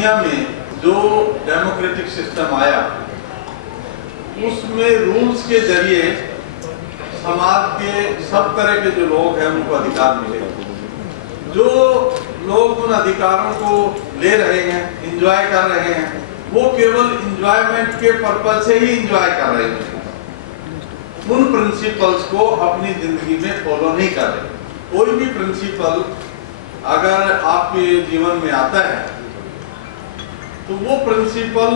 दुनिया में जो डेमोक्रेटिक सिस्टम आया उसमें रूल्स के जरिए समाज के सब तरह के जो लोग हैं उनको अधिकार मिले। जो लोग उन अधिकारों को ले रहे हैं, एंजॉय कर रहे हैं, वो केवल एंजॉयमेंट के पर्पज से ही एंजॉय कर रहे हैं, उन प्रिंसिपल्स को अपनी जिंदगी में फॉलो नहीं कर रहे। कोई भी प्रिंसिपल अगर आपके जीवन में आता है तो वो प्रिंसिपल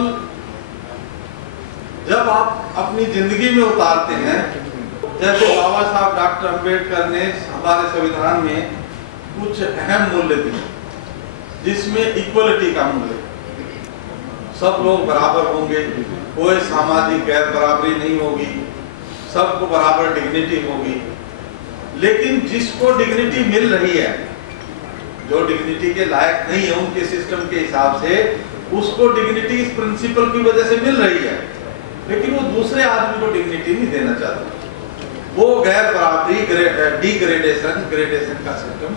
जब आप अपनी जिंदगी में उतारते हैं, जैसे बाबा साहब डॉक्टर अंबेडकर ने हमारे संविधान में कुछ अहम मूल्य दिए, जिसमें इक्वलिटी का मूल्य, सब लोग बराबर होंगे, कोई सामाजिक गैर बराबरी नहीं होगी, सबको बराबर डिग्निटी होगी। लेकिन जिसको डिग्निटी मिल रही है, जो डिग्निटी के लायक नहीं है उनके सिस्टम के हिसाब से, उसको डिग्निटी इस प्रिंसिपल की वजह से मिल रही है, लेकिन वो दूसरे आदमी को डिग्निटी नहीं देना चाहता। वो गैर बराबरी, ग्रेडेशन का सिस्टम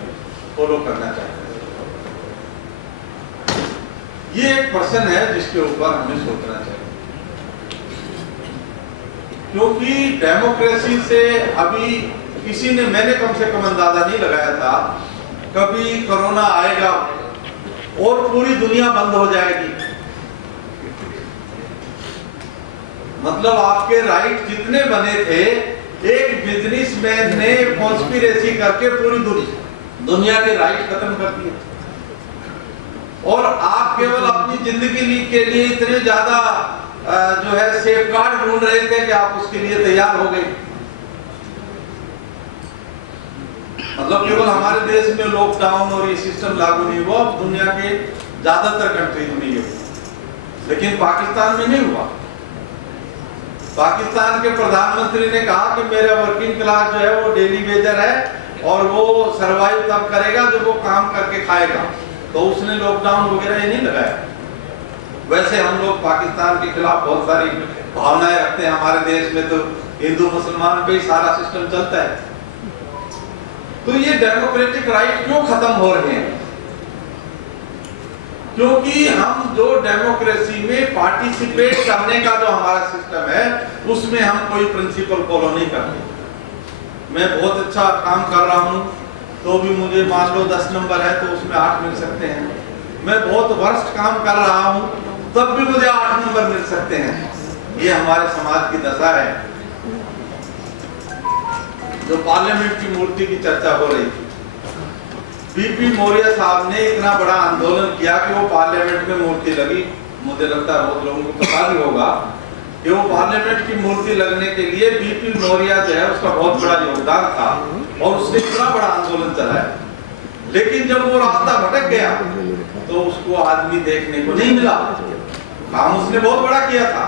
फॉलो करना चाहता है। ये एक पर्सन है जिसके ऊपर हमें सोचना चाहिए, क्योंकि डेमोक्रेसी से अभी किसी ने, मैंने कम से कम अंदाजा नहीं लगाया था कभी कोरोना आएगा और पूरी दुनिया बंद हो जाएगी। मतलब आपके राइट जितने बने थे, एक बिजनेसमैन ने कॉन्स्पिरेसी करके पूरी दुनिया के राइट खत्म कर दिए, और आप केवल अपनी जिंदगी के लिए इतने ज्यादा जो है सेफगार्ड ढूंढ रहे थे कि आप उसके लिए तैयार हो गए। मतलब केवल हमारे देश में लॉकडाउन और ये सिस्टम लागू नहीं हुआ, दुनिया के ज्यादातर कंट्रीज में ये हुआ, लेकिन पाकिस्तान में नहीं हुआ। पाकिस्तान के प्रधानमंत्री ने कहा कि मेरा वर्किंग क्लास जो है वो डेली वेजर है और वो सरवाइव तब करेगा जब वो काम करके खाएगा, तो उसने लॉकडाउन वगैरह ये नहीं लगाया। वैसे हम लोग पाकिस्तान के खिलाफ बहुत सारी भावनाएं रखते हैं, हमारे देश में तो हिंदू मुसलमान पे ही सारा सिस्टम चलता है। तो ये डेमोक्रेटिक राइट क्यों खत्म हो रहे हैं? क्योंकि हम जो डेमोक्रेसी में पार्टिसिपेट करने का जो हमारा सिस्टम है उसमें हम कोई प्रिंसिपल फॉलो नहीं करते। मैं बहुत अच्छा काम कर रहा हूं तो भी मुझे मान लो 10 नंबर है तो उसमें 8 मिल सकते हैं। मैं बहुत वर्स्ट काम कर रहा हूं तब भी मुझे 8 नंबर मिल सकते हैं। ये हमारे समाज की दशा है। जो पार्लियामेंट की मूर्ति की चर्चा हो रही थी, बीपी मौर्य साहब ने इतना बड़ा आंदोलन किया कि वो पार्लियामेंट में मूर्ति लगी। मुझे लगता है बहुत लोगों को पता भी होगा कि वो पार्लियामेंट की मूर्ति लगने के लिए बीपी मौर्य जो है उसका बहुत बड़ा योगदान था और उसने इतना बड़ा आंदोलन चलाया। लेकिन जब वो रास्ता भटक गया तो उसको आदमी देखने को नहीं मिला। काम उसने बहुत बड़ा किया था,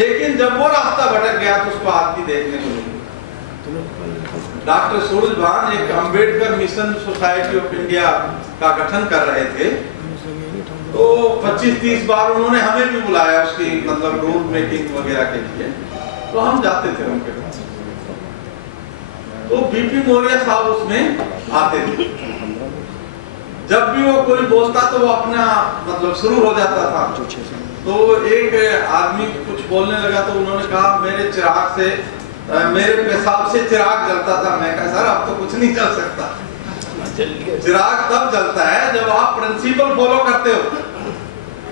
लेकिन जब वो रास्ता भटक गया तो उसको आदमी देखने को नहीं मिला। डॉक्टर सूरजभान एक Ambedkar mission society of India का गठन कर रहे थे, तो 25-30 बार उन्होंने हमें भी बुलाया उसकी मतलब रूल मेकिंग वगैरह के लिए, तो हम जाते थे उनके पास। तो बीपी मौर्य साहब उसमें आते थे। जब भी वो कोई बोलता तो वो अपना मतलब शुरू हो जाता था। तो एक आदमी कुछ बोलने लगा तो उन्होंने कहा मेरे चिराग से, मेरे पेशाब से चिराग जलता था। मैं कहा सर अब तो कुछ नहीं चल सकता। चिराग तब जलता है जब आप प्रिंसिपल फॉलो करते हो।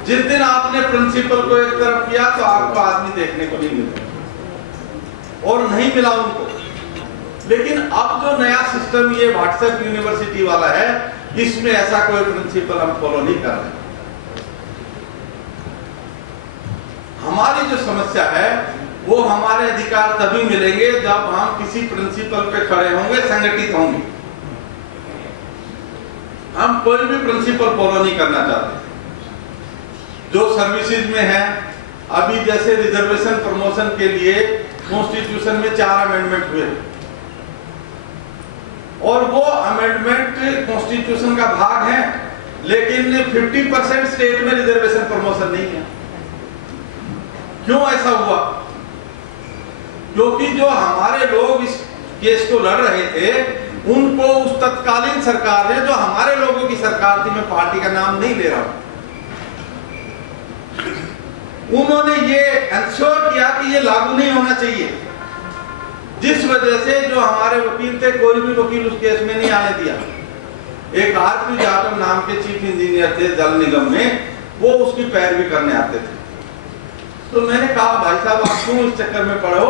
जिस दिन आपने प्रिंसिपल को एक तरफ किया तो आपको आदमी देखने को नहीं मिला और नहीं मिला उनको। लेकिन अब जो नया सिस्टम ये व्हाट्सएप यूनिवर्सिटी वाला है, इसमें ऐसा कोई प्रिंसिपल हम फॉलो नहीं कर रहे। हमारी जो समस्या है वो हमारे अधिकार तभी मिलेंगे जब हम किसी प्रिंसिपल पे खड़े होंगे, संगठित होंगे। हम कोई भी प्रिंसिपल फॉलो नहीं करना चाहते। जो सर्विसेज में है, अभी जैसे रिजर्वेशन प्रमोशन के लिए कॉन्स्टिट्यूशन में 4 अमेंडमेंट हुए और वो अमेंडमेंट कॉन्स्टिट्यूशन का भाग है, लेकिन 50% स्टेट में रिजर्वेशन प्रमोशन नहीं है। क्यों ऐसा हुआ? क्योंकि जो हमारे लोग इस केस को लड़ रहे थे उनको उस तत्कालीन सरकार ने, जो हमारे लोगों की सरकार थी, मैं पार्टी का नाम नहीं ले रहा हूं, उन्होंने ये इंश्योर किया कि ये लागू नहीं होना चाहिए, जिस वजह से जो हमारे वकील थे, कोई भी वकील उस केस में नहीं आने दिया। एक आरपी जाटव नाम के चीफ इंजीनियर थे जल निगम में, वो उसकी पैरवी करने आते थे। तो मैंने कहा भाई साहब आप क्यों इस चक्कर में पड़े हो,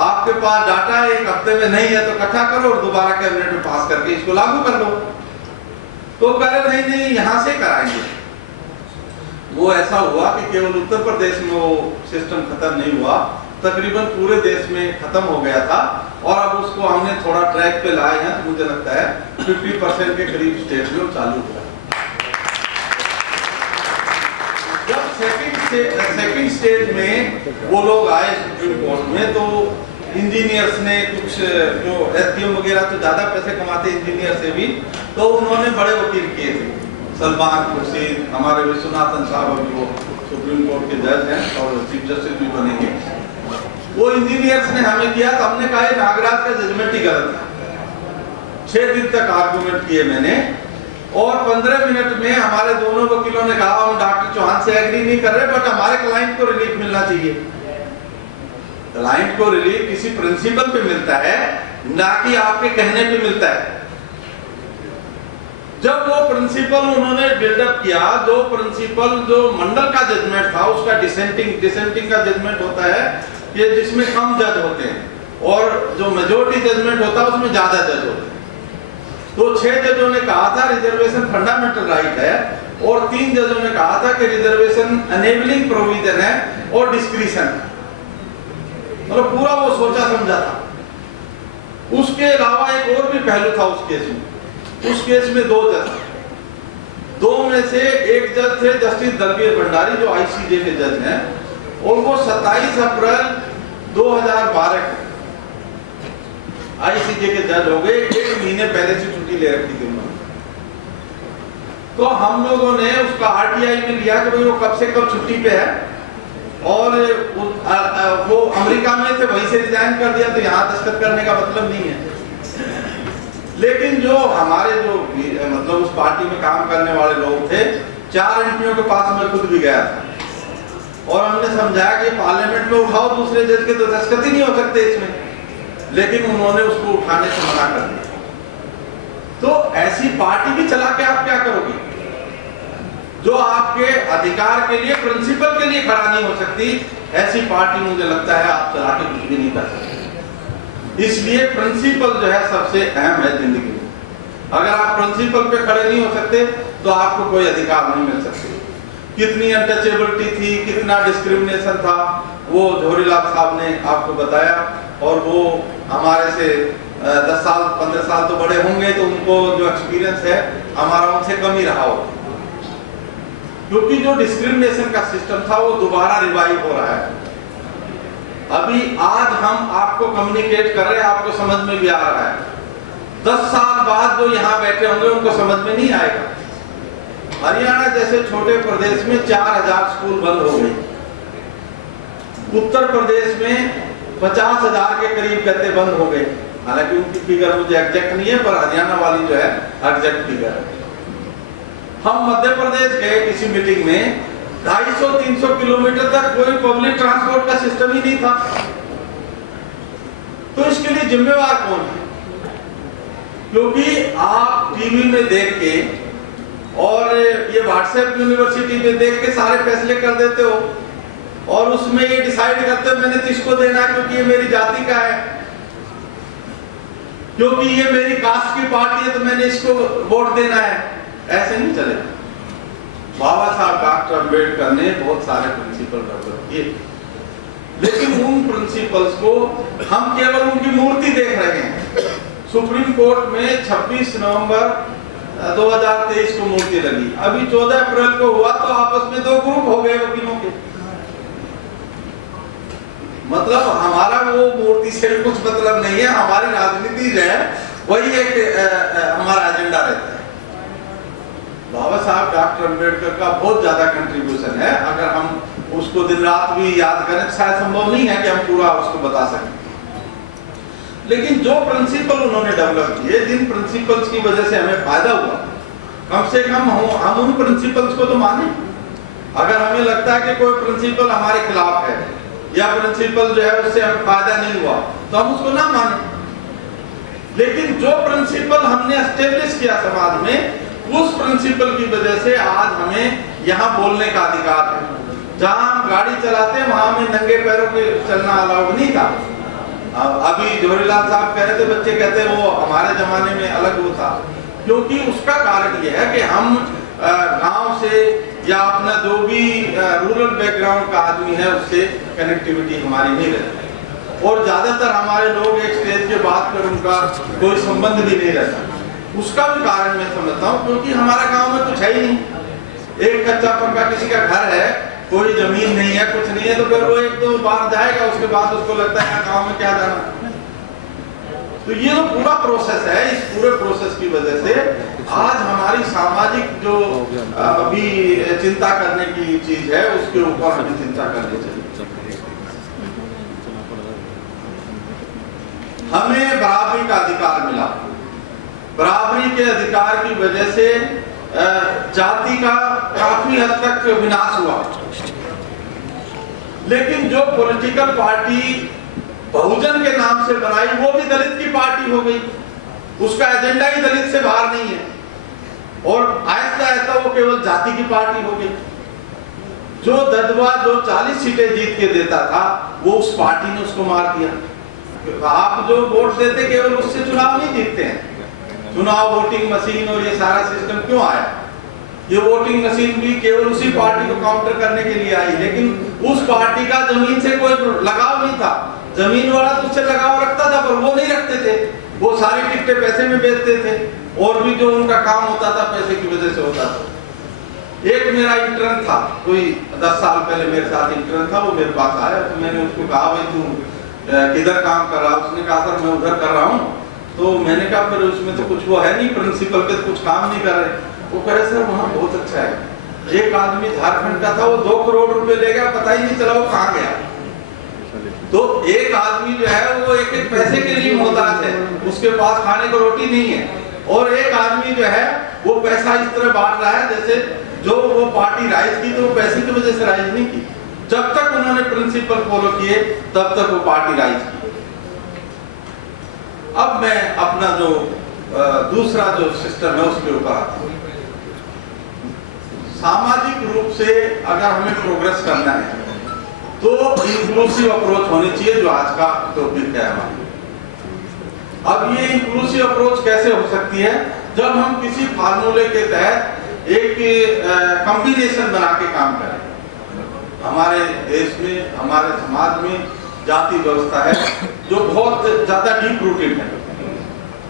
आपके पास डाटा एक हफ्ते में नहीं है तो इकट्ठा करो और दोबारा कैबिनेट में पास करके इसको लागू कर लो। तो कह रहे नहीं यहाँ से कराएंगे। वो ऐसा हुआ कि केवल उत्तर प्रदेश में वो सिस्टम खत्म नहीं हुआ, तकरीबन पूरे देश में खत्म हो गया था। और अब उसको हमने थोड़ा ट्रैक पे लाए हैं, तो मुझे लगता है 50% के करीब स्टेट में चालू हुआ। जब सेकंड स्टेज में वो लोग आए सुप्रीम कोर्ट में, तो इंजीनियर्स ने कुछ जो एसडीएम वगैरह तो ज्यादा पैसे कमाते इंजीनियर से भी, तो उन्होंने बड़े वकील किए थे। सलमान खुर्शीद, हमारे विश्वनाथन साहब अभी वो सुप्रीम कोर्ट के जज हैं और चीफ जस्टिस भी बनेंगे, वो इंजीनियर्स ने हमें किया। तो हमने कहा नागराज का जजमेंट ही गलत है। 6 दिन तक आर्गुमेंट किए मैंने, और 15 मिनट में हमारे दोनों वकीलों ने कहा हम डॉक्टर चौहान से एग्री नहीं कर रहे, बट हमारे क्लाइंट को रिलीफ मिलना चाहिए। क्लाइंट को रिलीफ किसी प्रिंसिपल पे मिलता है, ना कि आपके कहने पे मिलता है। जब वो प्रिंसिपल उन्होंने बिल्डअप किया, जो प्रिंसिपल जो मंडल का जजमेंट था उसका डिसेंटिंग का जजमेंट होता है कि जिसमें कम जज होते हैं, और जो मेजॉरिटी जजमेंट होता है उसमें ज्यादा जज होते हैं। तो 6 जजों ने कहा था रिजर्वेशन फंडामेंटल राइट है, और 3 जजों ने कहा था कि रिजर्वेशन एनेबलिंग प्रोविजन है और डिस्क्रिशन है। मतलब पूरा वो सोचा समझा था। उसके अलावा एक और भी पहलू था उस केस में। उस केस में 2 जज, 2 में से एक जज थे जस्टिस दलबीर भंडारी जो आईसीजे के जज हैं, और वो 27 अप्रैल 2012 को आईसीजे के जज हो गए। 1 महीने पहले से छुट्टी ले रखी थी उन्होंने। तो हम लोगों ने उसका आरटीआई में लिया कि भाई वो कब से कब छुट्टी पे है, और वो अमेरिका में थे, वहीं से रिजाइन कर दिया, तो यहाँ दस्तखत करने का मतलब नहीं है। लेकिन जो हमारे जो मतलब उस पार्टी में काम करने वाले लोग थे, 4 एमपीओ के पास मैं खुद भी गया था, और हमने समझाया कि पार्लियामेंट में उठाओ, दूसरे जज के तो दस्तखत ही नहीं हो सकते इसमें, लेकिन उन्होंने उसको उठाने से मना कर दिया। तो ऐसी पार्टी भी चला के आप क्या करोगे, जो आपके अधिकार के लिए, प्रिंसिपल के लिए खड़ा नहीं हो सकती? ऐसी पार्टी मुझे लगता है आप चला के कुछ भी नहीं कर सकते। इसलिए प्रिंसिपल जो है सबसे अहम है जिंदगी में। अगर आप प्रिंसिपल पे खड़े नहीं हो सकते तो आपको कोई अधिकार नहीं मिल सकते। कितनी अनटचेबिलिटी थी, कितना डिस्क्रिमिनेशन था, वो झोरीलाल साहब ने आपको बताया। और वो हमारे से 10 साल 15 साल तो बड़े होंगे, तो उनको जो एक्सपीरियंस है हमारा उनसे कम ही रहा हो, क्योंकि जो डिस्क्रिमिनेशन का सिस्टम था वो दोबारा रिवाइव हो रहा है। अभी आज हम आपको कम्युनिकेट कर रहे हैं, आपको समझ में भी आ रहा है। 10 साल बाद जो यहाँ बैठे होंगे उनको समझ में नहीं आएगा। हरियाणा जैसे छोटे प्रदेश में 4000 स्कूल बंद हो गए। उत्तर प्रदेश में 50,000 के करीब कहते बंद हो गए। हालांकि उनकी फिगर मुझे एग्जैक्ट नहीं है, पर हरियाणा वाली जो है एग्जैक्ट फिगर है। हम मध्य प्रदेश गए किसी मीटिंग में, 250-300 किलोमीटर तक कोई पब्लिक ट्रांसपोर्ट का सिस्टम ही नहीं था। तो इसके लिए जिम्मेवार कौन है? क्योंकि आप टीवी में देख के और ये व्हाट्सएप यूनिवर्सिटी में देख के सारे फैसले कर देते हो, और उसमें ये डिसाइड करते हो मैंने तो इसको देना है क्योंकि ये मेरी जाति का है, क्योंकि ये मेरी कास्ट की पार्टी है तो मैंने इसको वोट देना है। ऐसे नहीं चलेगा। बाबा साहब डॉक्टर अम्बेडकर ने बहुत सारे प्रिंसिपल डेवलप किए, लेकिन उन प्रिंसिपल्स को हम केवल उनकी मूर्ति देख रहे हैं। सुप्रीम कोर्ट में 26 नवंबर 2023 को मूर्ति लगी। अभी 14 अप्रैल को हुआ तो आपस में 2 ग्रुप हो गए वकीलों के। मतलब हमारा वो मूर्ति से कुछ मतलब नहीं है। हमारी राजनीति जो है वही एक हमारा एजेंडा रहता है। बाबा साहब डॉक्टर अम्बेडकर का बहुत ज्यादा कंट्रीब्यूशन है। अगर हम उसको दिन रात भी याद करें, शायद संभव नहीं है कि हम पूरा उसको बता सकें, लेकिन जो प्रिंसिपल उन्होंने डेवलप किए, जिन प्रिंसिपल्स की वजह से हमें फायदा हुआ, कम से कम हम उन प्रिंसिपल्स को तो माने। अगर हमें लगता है कि कोई प्रिंसिपल हमारे खिलाफ है या प्रिंसिपल जो है उससे हमें फायदा नहीं हुआ तो हम उसको ना माने। लेकिन जो प्रिंसिपल हमने एस्टेब्लिश किया समाज में, उस प्रिंसिपल की वजह से आज हमें यहाँ बोलने का अधिकार है। जहाँ हम गाड़ी चलाते हैं वहां में नंगे पैरों के चलना अलाउड नहीं था। अभी जोहरीलाल साहब कह रहे थे, बच्चे कहते वो हमारे जमाने में अलग वो था, क्योंकि उसका कारण ये है कि हम गांव से या अपना जो भी रूरल बैकग्राउंड का आदमी है उससे कनेक्टिविटी हमारी नहीं रहती, और ज्यादातर हमारे लोग एक स्टेज के बाद फिर उनका कोई संबंध भी नहीं रहता। उसका भी कारण मैं समझता हूँ, क्योंकि हमारा गांव में कुछ है ही नहीं। एक कच्चा पक्का किसी का घर है, कोई जमीन नहीं है, कुछ नहीं है, तो फिर वो एक दो बार जाएगा, उसके बाद उसको लगता है गांव में क्या जाना। तो ये जो पूरा प्रोसेस है, इस पूरे प्रोसेस की वजह से आज हमारी सामाजिक जो अभी चिंता करने की चीज है उसके ऊपर हमें चिंता करनी चाहिए। हमें बराबरी का अधिकार मिला। बराबरी के अधिकार की वजह से जाति का काफी हद तक विनाश हुआ। लेकिन जो पॉलिटिकल पार्टी बहुजन के नाम से बनाई वो भी दलित की पार्टी हो गई, उसका एजेंडा ही दलित से बाहर नहीं है, और आहिस्ता आहिस्ता वो केवल जाति की पार्टी हो गई। जो ददवा जो 40 सीटें जीत के देता था वो उस पार्टी ने उसको मार दिया। आप जो वोट देते केवल उससे चुनाव नहीं जीतते हैं। चुनाव वोटिंग मशीन और ये सारा सिस्टम क्यों आया? ये वोटिंग मशीन भी केवल उसी पार्टी को काउंटर करने के लिए आई, लेकिन उस पार्टी का जमीन से कोई लगाव नहीं था। जमीन वाला तो उससे लगाव रखता था, पर वो नहीं रखते थे, वो सारी टिकटें पैसे में बेचते थे, और भी जो उनका काम होता था पैसे की वजह से होता था। एक मेरा इंटर्न था, कोई 10 साल पहले मेरे साथ इंटर्न था, वो मेरे पास आया, तो मैंने उसको कहा भाई तू किधर काम कर रहा? उसने कहा सर मैं उधर कर रहा हूँ। तो मैंने कहा फिर उसमें तो कुछ वो है नहीं, प्रिंसिपल पे कुछ काम नहीं कर रहे। वो कह रहे सर वहाँ बहुत अच्छा है। एक आदमी झारखंड का था, वो 2 करोड़ रुपए ले गया, पता ही नहीं चला वो कहाँ गया। तो एक आदमी जो है वो एक एक पैसे के लिए मोहताज है, उसके पास खाने को रोटी नहीं है, और एक आदमी जो है वो पैसा इस तरह बांट रहा है जैसे जो वो पार्टी राइज की तो वो पैसे की वजह से राइज नहीं की। जब तक उन्होंने प्रिंसिपल फॉलो किए तब तक वो पार्टी राइज की। अब मैं अपना जो दूसरा जो सिस्टम है उसके ऊपर आता हूँ। सामाजिक रूप से अगर हमें प्रोग्रेस करना है तो इंक्लूसिव अप्रोच होनी चाहिए, जो आज का टॉपिक है हमारा। अब ये इंक्लूसिव अप्रोच कैसे हो सकती है? जब हम किसी फार्मूले के तहत एक कॉम्बिनेशन बना के काम करें। हमारे देश में, हमारे समाज में जाति व्यवस्था है जो बहुत ज्यादा डीप रूटेड है,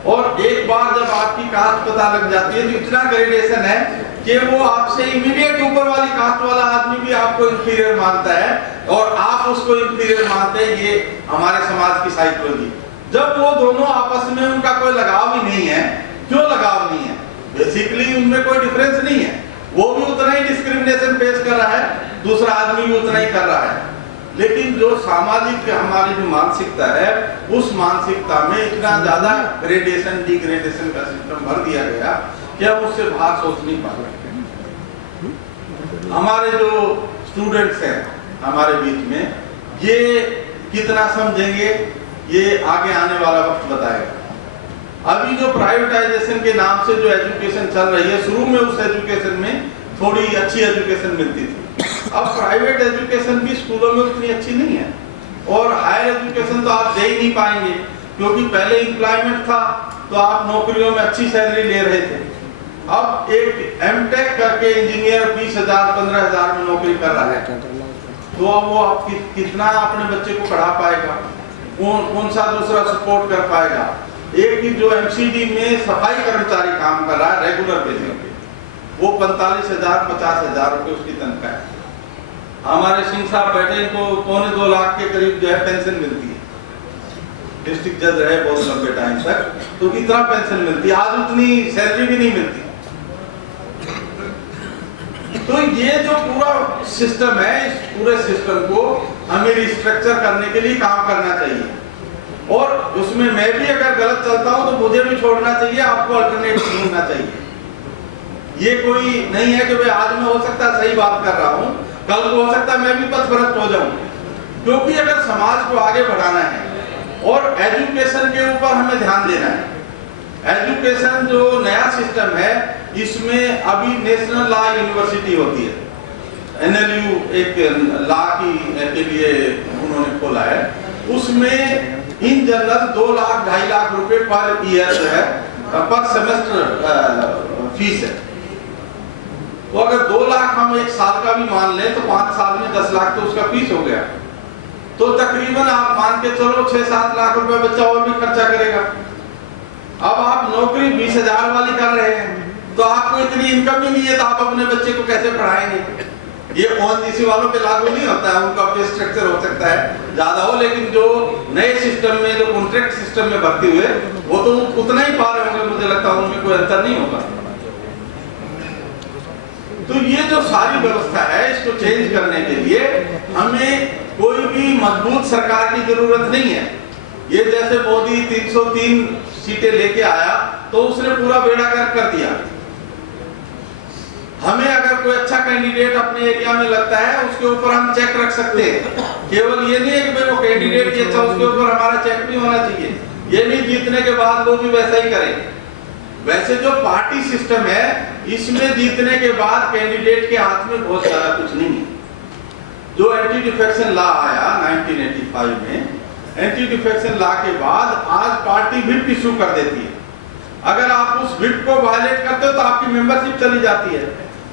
और एक बार जब आपकी कास्ट पता लग जाती है तो इतना ग्रेडेशन है कि वो आपसे इमीडिएट ऊपर वाली कास्ट वाला आदमी भी आपको इंफीरियर मानता है और आप उसको इंफीरियर मानते हैं। ये हमारे समाज की साइकोलॉजी। जब वो दोनों आपस में उनका कोई लगाव ही नहीं है। क्यों लगाव नहीं है? बेसिकली उनमें कोई डिफरेंस नहीं है, वो भी उतना ही डिस्क्रिमिनेशन फेस कर रहा है, दूसरा आदमी भी उतना ही कर रहा है। लेकिन जो सामाजिक हमारी जो मानसिकता है, उस मानसिकता में इतना ज्यादा ग्रेडेशन डिग्रेडेशन का सिस्टम भर दिया गया कि हम उससे बाहर सोच नहीं पा रहे। हमारे जो स्टूडेंट्स हैं हमारे बीच में, ये कितना समझेंगे ये आगे आने वाला वक्त बताएगा। अभी जो प्राइवेटाइजेशन के नाम से जो एजुकेशन चल रही है, शुरू में उस एजुकेशन में थोड़ी अच्छी एजुकेशन मिलती थी। अब प्राइवेट एजुकेशन भी स्कूलों में उतनी अच्छी नहीं है, और हायर एजुकेशन तो आप दे ही नहीं पाएंगे, क्योंकि पहले एम्प्लॉयमेंट था तो आप नौकरियों में अच्छी सैलरी ले रहे थे। अब एक एमटेक करके इंजीनियर 20,000 15,000 में नौकरी कर रहा है, तो अब वो आप कितना अपने बच्चे को पढ़ा पाएगा? कौन सा दूसरा सपोर्ट कर पाएगा? एक ही जो एमसीडी में सफाई कर्मचारी काम कर रहा है रेगुलर बेसिस पे, वो 45,000 50,000 रुपए उसकी तनख्वाह है। हमारे सिंह साहब बैठे, इनको 2.25 लाख के करीब जो है पेंशन मिलती है। डिस्ट्रिक्ट जज रहे बहुत लंबे टाइम तक, तो इतना पेंशन मिलती है। आज उतनी सैलरी भी नहीं मिलती। तो ये जो पूरा सिस्टम है, इस पूरे सिस्टम को हमें रिस्ट्रक्चर करने के लिए काम करना चाहिए, और उसमें मैं भी अगर गलत चलता हूं तो मुझे भी छोड़ना चाहिए, आपको अल्टरनेटिव ढूंढना चाहिए। ये कोई नहीं है कि भाई आज मैं हो सकता है सही बात कर रहा हूँ, कल को हो सकता है मैं भी पथभ्रष्ट हो जाऊं। क्योंकि अगर समाज को आगे बढ़ाना है और एजुकेशन के ऊपर हमें ध्यान देना है, एजुकेशन जो नया सिस्टम है इसमें अभी नेशनल लॉ यूनिवर्सिटी होती है, NLU एक लॉ के लिए उन्होंने खोला है, उसमें इन जनरल 2 लाख 2.5 लाख रुपए पर ईयर जो है पर सेमेस्टर फीस है। तो अगर 2 लाख हम 1 साल का भी मान लें तो 5 साल में 10 लाख तो उसका फीस हो गया, तो तकरीबन आप मान के चलो 6-7 लाख रुपए बच्चा और भी खर्चा करेगा। अब आप नौकरी 20,000 वाली कर रहे हैं तो आपको इतनी इनकम ही नहीं है, तो आप अपने बच्चे को कैसे पढ़ाएंगे? ये ओएनजीसी वालों पे लागू नहीं होता है, उनका पे स्ट्रक्चर हो सकता है ज्यादा हो, लेकिन जो नए सिस्टम में जो कॉन्ट्रैक्ट सिस्टम में भर्ती हुए वो तो उतना ही पा रहे होंगे, मुझे लगता है उनमें कोई अंतर नहीं होगा। तो ये जो सारी व्यवस्था है इसको चेंज करने के लिए हमें कोई भी मजबूत सरकार की जरूरत नहीं है। ये जैसे मोदी 303 सीटें लेके आया तो उसने पूरा बेड़ा गर्क कर दिया। हमें अगर कोई अच्छा कैंडिडेट अपने एरिया में लगता है उसके ऊपर हम चेक रख सकते हैं। केवल ये नहीं है कि भाई वो कैंडिडेट ही अच्छा, उसके ऊपर हमारा चेक भी होना चाहिए। ये नहीं जीतने के बाद वो भी वैसा ही करें। वैसे जो पार्टी सिस्टम है इसमें जीतने के बाद कैंडिडेट के हाथ में बहुत ज्यादा कुछ नहीं है। जो एंटी डिफेक्शन लॉ आया 1985 में, एंटी डिफेक्शन लॉ के बाद आज पार्टी व्हिप इशू कर देती है। अगर आप उस व्हिप को वायलेट करते हो तो आपकी मेंबरशिप चली जाती है।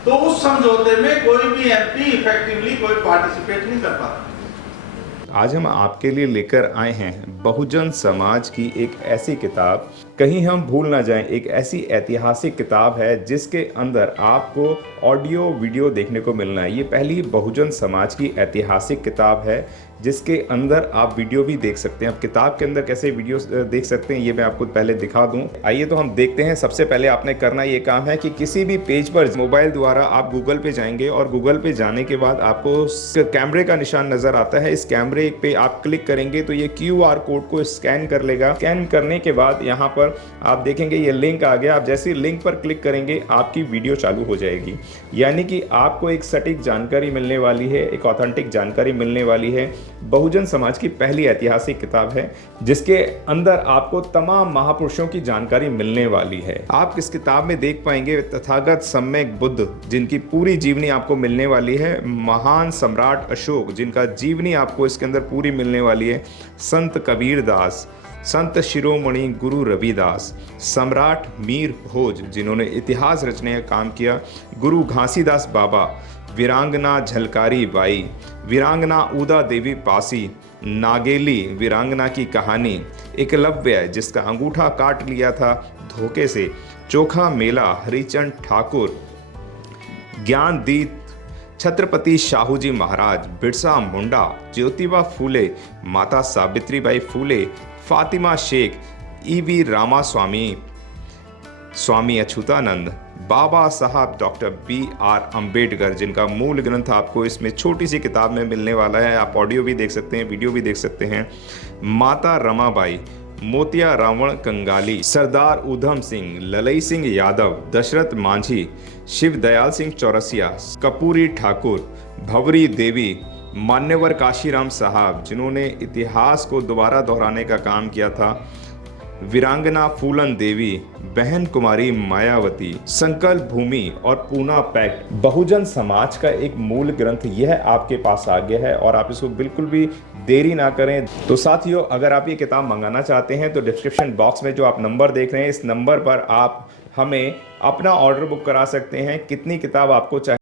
तो उस समझौते में कोई भी एमपी इफेक्टिवली कोई पार्टिसिपेट नहीं कर पाता। आज हम आपके लिए लेकर आए हैं बहुजन समाज की एक ऐसी किताब, कहीं हम भूल ना जाएं, एक ऐसी ऐतिहासिक किताब है जिसके अंदर आपको ऑडियो वीडियो देखने को मिलना है। ये पहली बहुजन समाज की ऐतिहासिक किताब है जिसके अंदर आप वीडियो भी देख सकते हैं। अब किताब के अंदर कैसे वीडियो देख सकते हैं ये मैं आपको पहले दिखा दूं। आइए तो हम देखते हैं। सबसे पहले आपने करना ये काम है कि किसी भी पेज पर मोबाइल द्वारा आप गूगल पे जाएंगे और गूगल पे जाने के बाद आपको कैमरे का निशान नजर आता है। इस कैमरे पे आप क्लिक करेंगे तो ये QR कोड को स्कैन कर लेगा। स्कैन करने के बाद यहाँ पर आप देखेंगे ये लिंक आ गया। आप जैसे लिंक पर क्लिक करेंगे आपकी वीडियो चालू हो जाएगी, यानी कि आपको एक सटीक जानकारी मिलने वाली है, एक ऑथेंटिक जानकारी मिलने वाली है। बहुजन समाज की पहली ऐतिहासिक किताब है जिसके अंदर आपको तमाम महापुरुषों की जानकारी मिलने वाली है। आप इस किताब में देख पाएंगे तथागत सम्यक बुद्ध जिनकी पूरी जीवनी आपको मिलने वाली है, महान सम्राट अशोक जिनका जीवनी आपको इसके अंदर पूरी मिलने वाली है, संत कबीर दास, संत शिरोमणि गुरु रविदास, सम्राट मीर भोज जिन्होंने इतिहास रचने का काम किया, गुरु घासीदास बाबा, वीरांगना झलकारी बाई, वीरांगना उदा देवी पासी, नागेली वीरांगना की कहानी, एकलव्य जिसका अंगूठा काट लिया था धोखे से, चोखा मेला हरिचंद ठाकुर, ज्ञानदीप छत्रपति शाहूजी महाराज, बिरसा मुंडा, ज्योतिबा फूले, माता सावित्रीबाई फूले, फातिमा शेख, EV रामास्वामी, स्वामी अच्युतानंद, बाबा साहब डॉक्टर BR अम्बेडकर जिनका मूल ग्रंथ आपको इसमें छोटी सी किताब में मिलने वाला है। आप ऑडियो भी देख सकते हैं, वीडियो भी देख सकते हैं। माता रमाबाई, मोतिया रावण कंगाली, सरदार उधम सिंह, ललई सिंह यादव, दशरथ मांझी, शिव दयाल सिंह चौरसिया, कपूरी ठाकुर, भवरी देवी, मान्यवर काशीराम साहब जिन्होंने इतिहास को दोबारा दोहराने का काम किया था, वीरांगना फूलन देवी, बहन कुमारी मायावती, संकल्प भूमि और पूना पैक्ट। बहुजन समाज का एक मूल ग्रंथ यह आपके पास आ गया है और आप इसको बिल्कुल भी देरी ना करें। तो साथियों, अगर आप ये किताब मंगाना चाहते हैं तो डिस्क्रिप्शन बॉक्स में जो आप नंबर देख रहे हैं इस नंबर पर आप हमें अपना ऑर्डर बुक करा सकते हैं। कितनी किताब आपको चाहिए